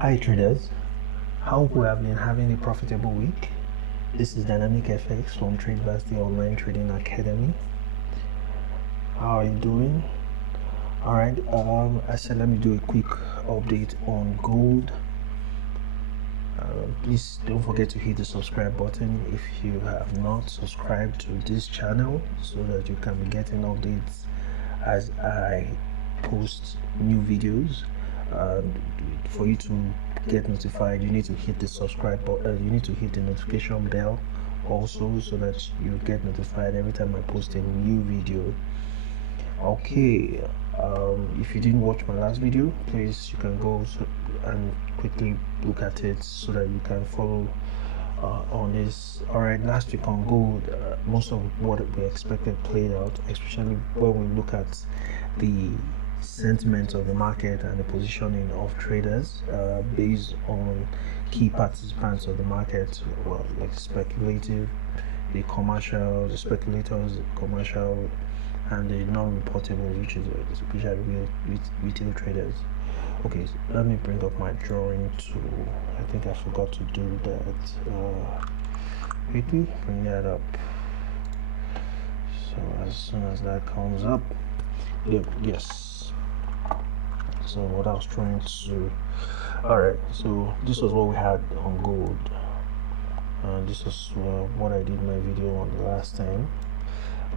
Hi traders, hope we have been having a profitable week. This is Dynamic FX from Tradevast, the online trading academy. How are you doing? Alright, I said let me do a quick update on gold. Please don't forget to hit the subscribe button if you have not subscribed to this channel so that you can be getting updates as I post new videos. For you to get notified, you need to hit the subscribe button. You need to hit the notification bell also so that you get notified every time I post a new video. Okay, if you didn't watch my last video, please you can go and quickly look at it so that you can follow on this. Alright, last week on gold, most of what we expected played out, especially when we look at the sentiment of the market and the positioning of traders based on key participants of the market, well, like speculative, the commercial, the speculators, the commercial, and the non-reportable, which is especially retail traders. Okay, so let me bring up my drawing tool. I think I forgot to do that. Quickly bring that up. So as soon as that comes up, yes. So what I was trying to. Alright, so this was what we had on gold. This was what I did my video on the last time.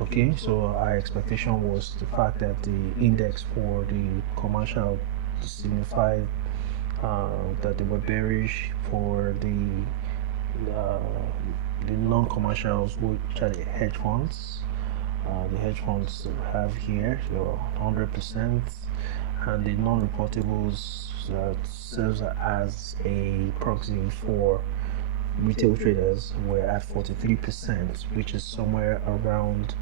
Okay, so our expectation was the fact that the index for the commercial signified that they were bearish for the non-commercials, which are the hedge funds. The hedge funds have here 100%, and the non-reportables serves as a proxy for retail traders were at 43%, which is somewhere around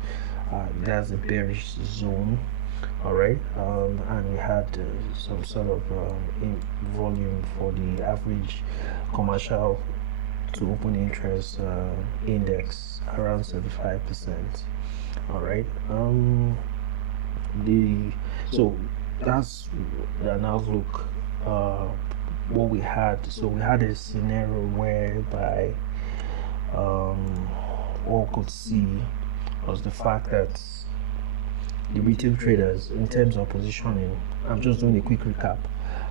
that's a bearish zone. All right, and we had some sort of volume for the average commercial to open interest index around 75%. All right, so that's an outlook. What we had, so we had a scenario whereby what we could see was the fact that the retail traders, in terms of positioning, I'm just doing a quick recap.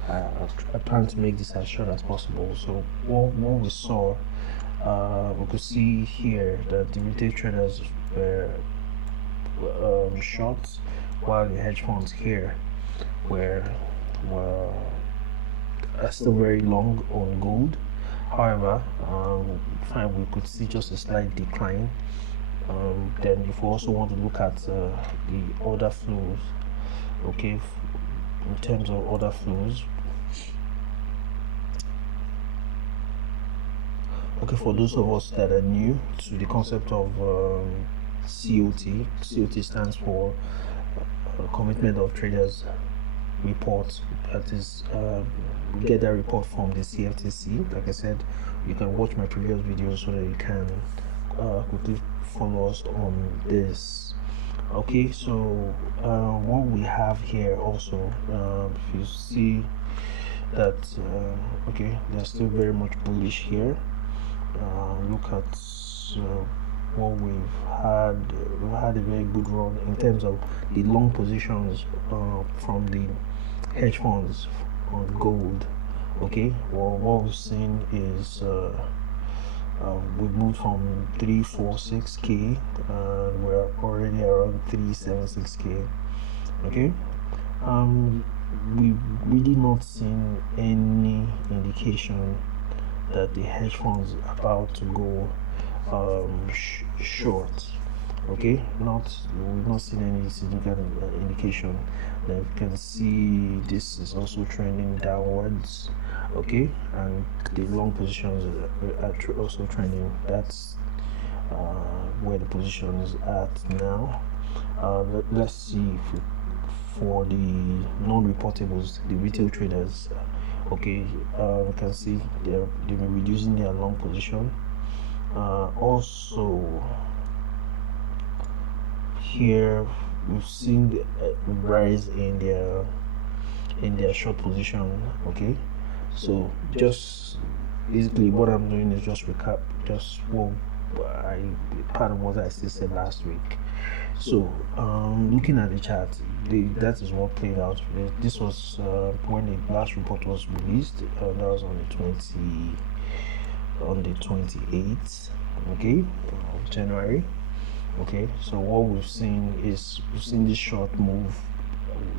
I plan to make this as short as possible. So what we saw, we could see here that the retail traders were short, while the hedge funds here were still very long on gold. However, we could see just a slight decline. Then if we also want to look at the order flows, okay, in terms of order flows, okay, for those of us that are new to the concept of COT stands for Commitment of Traders Report. That is, we get that report from the CFTC. Like I said, you can watch my previous videos so that you can quickly follow us on this. Okay, so what we have here also, if you see that okay, they're still very much bullish here. Look at what we've had a very good run in terms of the long positions from the hedge funds on gold. Okay, well, what we've seen is we've moved from 346k, we're already around 376k. Okay, we did not see any indication that the hedge funds are about to go short. Okay, we've not seen any significant indication. That you can see this is also trending downwards. Okay, and the long positions are also trending. That's where the position is at now. Let's see if for the non-reportables, the retail traders, okay, you can see they've been reducing their long position. Also here we've seen the rise in their short position. Okay, So just basically what I'm doing is just recap just what I part of what I still said last week. So looking at the chart, that is what played out. This was when the last report was released. That was on the 28th, okay, of January. Okay, so what we've seen this short move,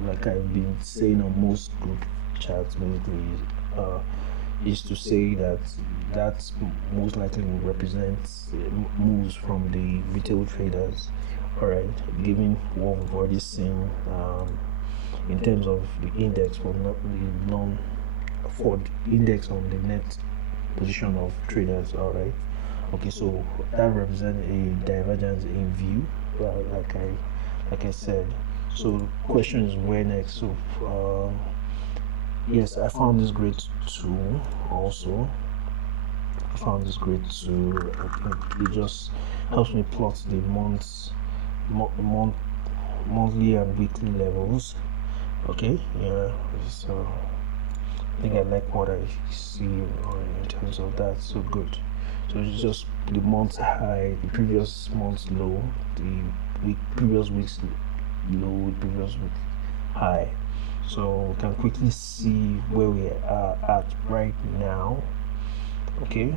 like I've been saying on most group chats, basically, is to say that that's most likely will represent moves from the retail traders. All right, given what we've already seen in terms of the index for the index on the net position of traders. All right. Okay, so that represents a divergence in view, like I said. So the question is where next. So yes, I found this great tool also. I found this great tool. It just helps me plot the monthly and weekly levels. Okay, yeah. So I think I like what I see in terms of that. So good. So it's just the month's high, the previous month's low, the previous week's low, the previous week high. So we can quickly see where we are at right now. Okay.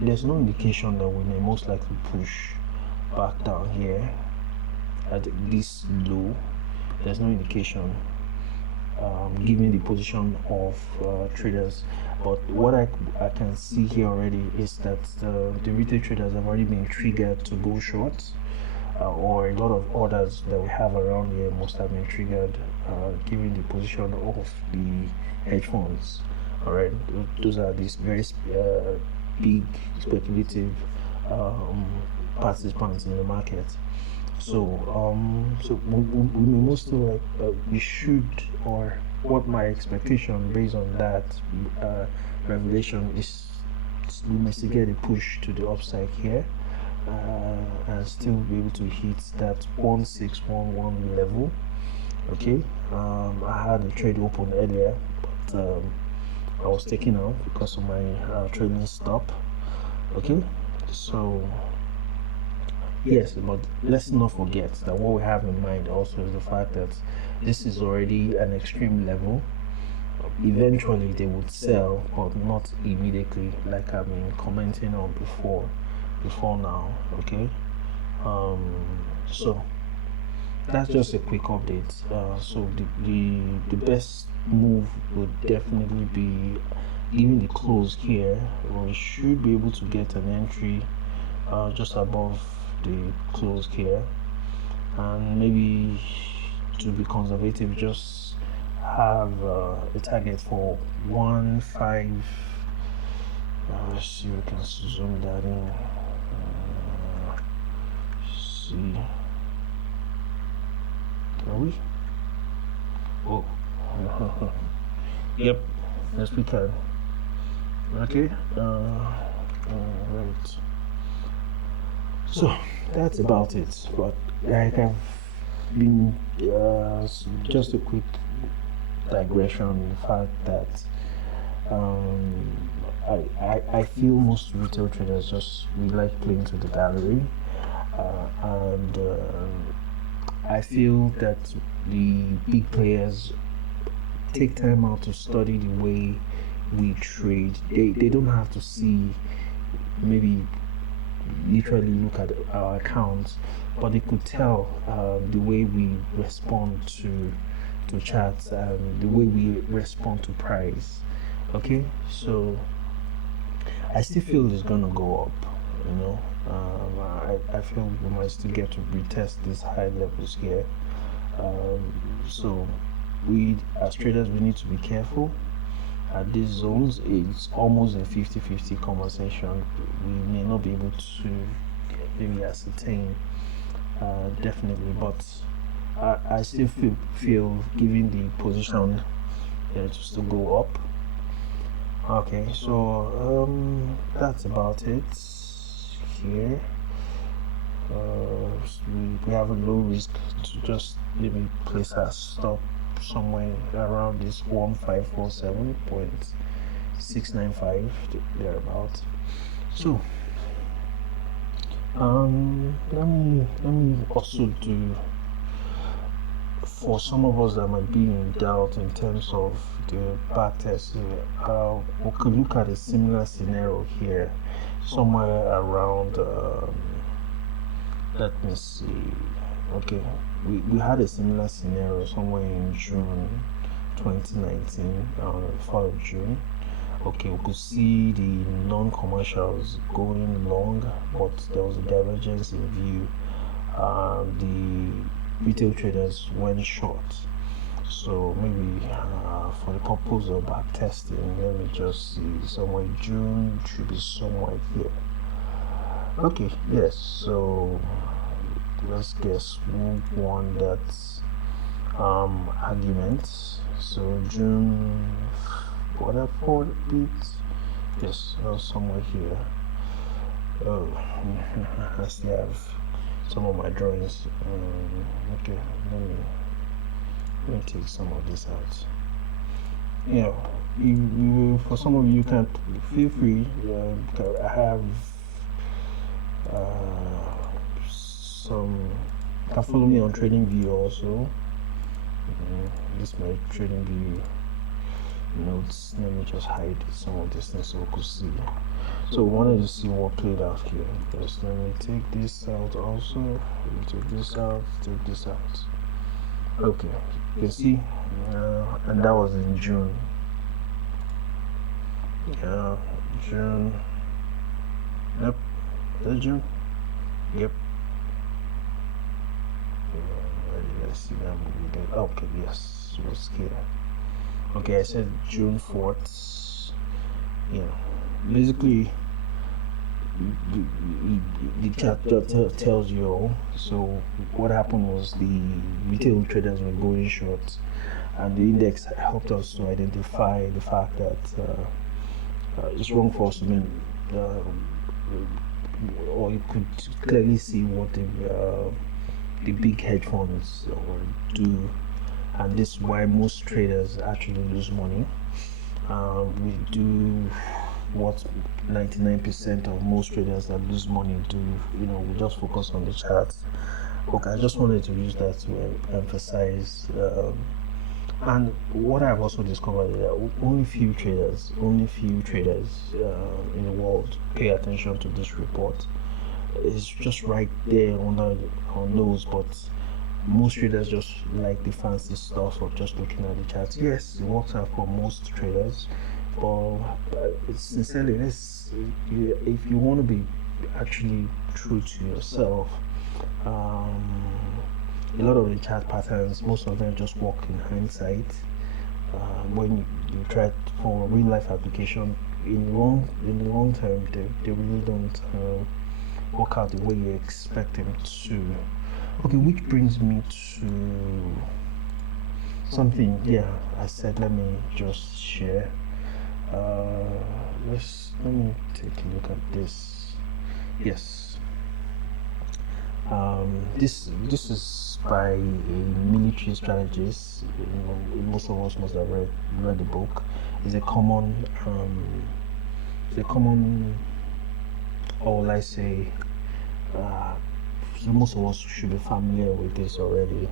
There's no indication that we may most likely push back down here at this low. There's no indication. Given the position of traders, but what I can see here already is that the retail traders have already been triggered to go short, or a lot of orders that we have around here must have been triggered given the position of the hedge funds. All right, those are these very big speculative participants in the market. So we may mostly we should, or what my expectation based on that revelation is, we may still get a push to the upside here and still be able to hit that 1611 level. Okay, I had a trade open earlier, but I was taken out because of my trading stop. Okay, so yes, but let's not forget that what we have in mind also is the fact that this is already an extreme level. Eventually they would sell, but not immediately, like I've been commenting on before now. Okay, so that's just a quick update. So the best move would definitely be, given the close here, we should be able to get an entry just above the close here, and maybe to be conservative, just have a target for 1.5. Let's see if we can zoom that in. See, can we? Oh, yep, yes we can. Okay, right. So that's about it. But like I've been just a quick digression on the fact that I feel most retail traders just we like playing to the gallery, and I feel that the big players take time out to study the way we trade. They don't have to see, maybe literally look at our accounts, but they could tell the way we respond to charts and the way we respond to price. Okay, so I still feel it's gonna go up. You know, I feel we might still get to retest these high levels here. So we as traders we need to be careful. At these zones, it's almost a 50-50 conversation. We may not be able to maybe ascertain definitely, but I still feel given the position to still go up. Okay, so that's about it here. We have a low risk to just maybe place our stop somewhere around this 1547.695 thereabout. So let me also do, for some of us that might be in doubt in terms of the back test, we could look at a similar scenario here, somewhere around, let me see, okay, we had a similar scenario somewhere in June 2019, on the 4th of June. Okay, we could see the non-commercials going long, but there was a divergence in view. The retail traders went short. So maybe for the purpose of back testing, let me just see, somewhere June should be somewhere here. Okay, yes, so let's guess who won that argument. So June, what I for beat, yes, somewhere here. Oh, I still have some of my drawings. Okay, let me take some of this out. Yeah, for some of you can feel free. I have some. You can follow me on TradingView also. This is my TradingView notes. Let me just hide some of these things so we could see. So we wanted to see what played out here. Just let me take this out also. Let me take this out. Take this out. Okay, you can see, and that was in June. June. Yep, that's June. Yep. Where did I see that movie? Okay, yes, it was here. Okay, I said June 4th. Yeah, basically, the chart tells you all. So what happened was the retail traders were going short, and the index helped us to identify the fact that it's wrong for us to mean, or you could clearly see what the big hedge funds do, and this is why most traders actually lose money. We do what 99% of most traders that lose money do. We just focus on the charts. Okay, I just wanted to use that to emphasize. And what I've also discovered is that only few traders in the world pay attention to this report. It's just right there on those, but most traders just like the fancy stuff of just looking at the charts. Yes, it works out for most traders, but sincerely, if you want to be actually true to yourself, a lot of the chart patterns, most of them just work in hindsight. When you try for real life application in the long term, they really don't work out the way you expect them to. Okay, which brings me to something. Yeah, I said let me just share. Let me take a look at this. Yes. This is by a military strategist. Most of us must have read the book. It's a common, or let's say, most of us should be familiar with this already.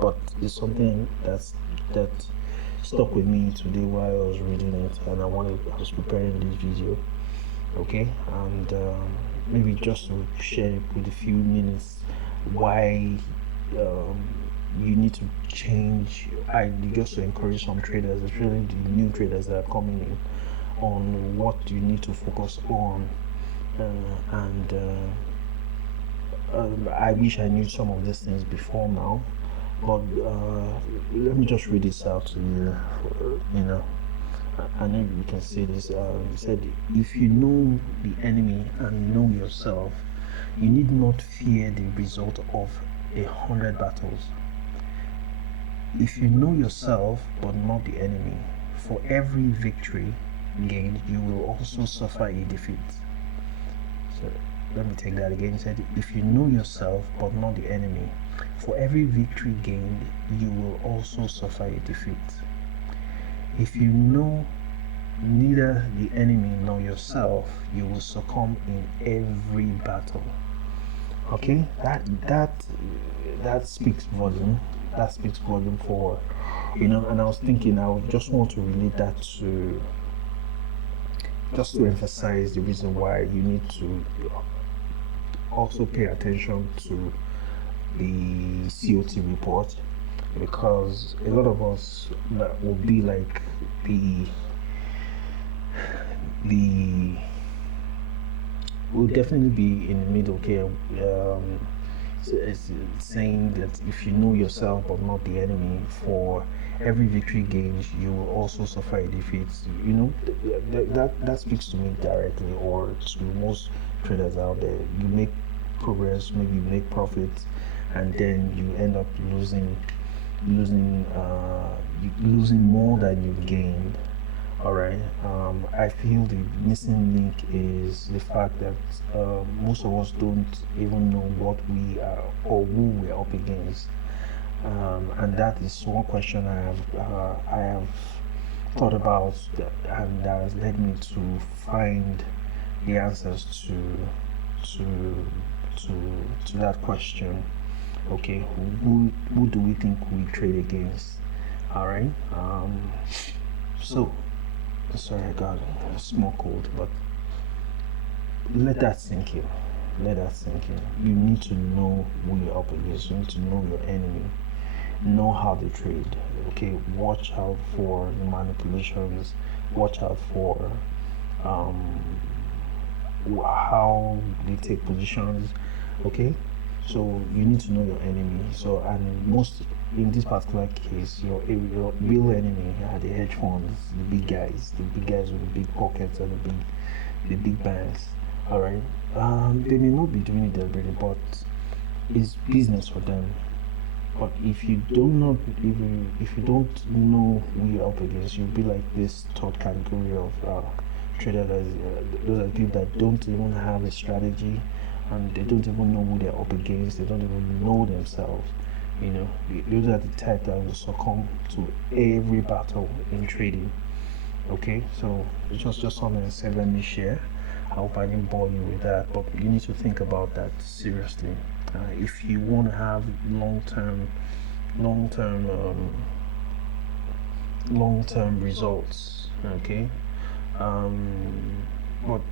But it's something that stuck with me today while I was reading it, and I was preparing this video. Okay, and maybe just to share with a few minutes why you need to change. Just to encourage some traders, especially the new traders that are coming in, on what you need to focus on. I wish I knew some of these things before now, but let me just read this out to you. And then you can see this. It said, if you know the enemy and know yourself, you need not fear the result of 100 battles. If you know yourself but not the enemy, for every victory gained, you will also suffer a defeat. So let me take that again. He said, if you know yourself but not the enemy, for every victory gained, you will also suffer a defeat. If you know neither the enemy nor yourself, you will succumb in every battle. Okay, that speaks volume. That speaks volume for, and I was thinking I would just want to relate that to, just to emphasize the reason why you need to also pay attention to the COT report, because a lot of us will be like the will definitely be in the middle here. It's saying that if you know yourself but not the enemy, for every victory gained, you will also suffer a defeat. That speaks to me directly, or to most traders out there. You make progress, maybe you make profits, and then you end up losing more than you gained. All right. I feel the missing link is the fact that most of us don't even know what we are or who we're up against, and that is one question I have thought about, and that has led me to find the answers to that question. Okay, who do we think we trade against? All right. So. Sorry, I got a small cold, but let that sink in. Let that sink in. You need to know who you're up against. You need to know your enemy. Know how they trade. Okay, watch out for manipulations. Watch out for how they take positions. Okay, so you need to know your enemy. So, and most in this particular case, your real enemy are the hedge funds, the big guys with the big pockets and the big banks. All right, they may not be doing it deliberately, but it's business for them. But if you don't know who you're up against, you'll be like this third category of trader. Those are people that don't even have a strategy, and they don't even know who they're up against. They don't even know themselves. Those are the type that will succumb to every battle in trading. Okay, so it's just something I said, let me share. I hope I didn't bore you with that, but you need to think about that seriously. If you want to have long-term results, okay. But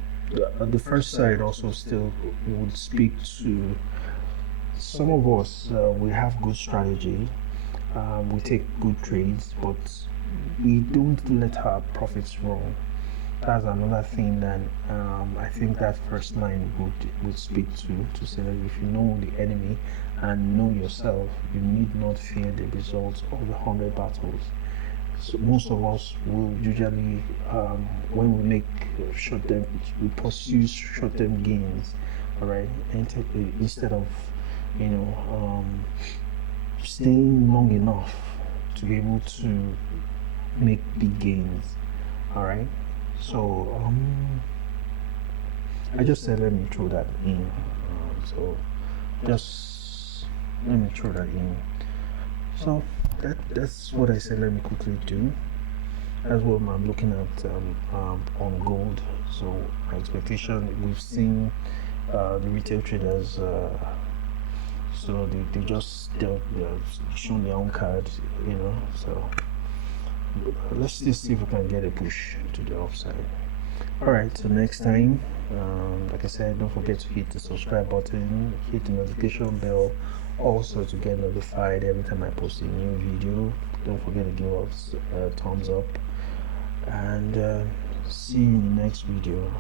the first side also still would speak to some of us. We have good strategy, we take good trades, but we don't let our profits run. That's another thing that I think that first line would speak to say that if you know the enemy and know yourself, you need not fear the results of the 100 battles. So most of us will usually, when we make short-term, we pursue short-term gains, all right, instead of staying long enough to be able to make big gains. All right. So I just said let me throw that in. So just let me throw that in. So that's what I said. Let me quickly do. That's what I'm looking at on gold. So my expectation, we've seen the retail traders. So they just they're showing their own card, So let's just see if we can get a push to the upside. Alright, so next time, like I said, don't forget to hit the subscribe button, hit the notification bell, also to get notified every time I post a new video. Don't forget to give us a thumbs up, and see you in the next video.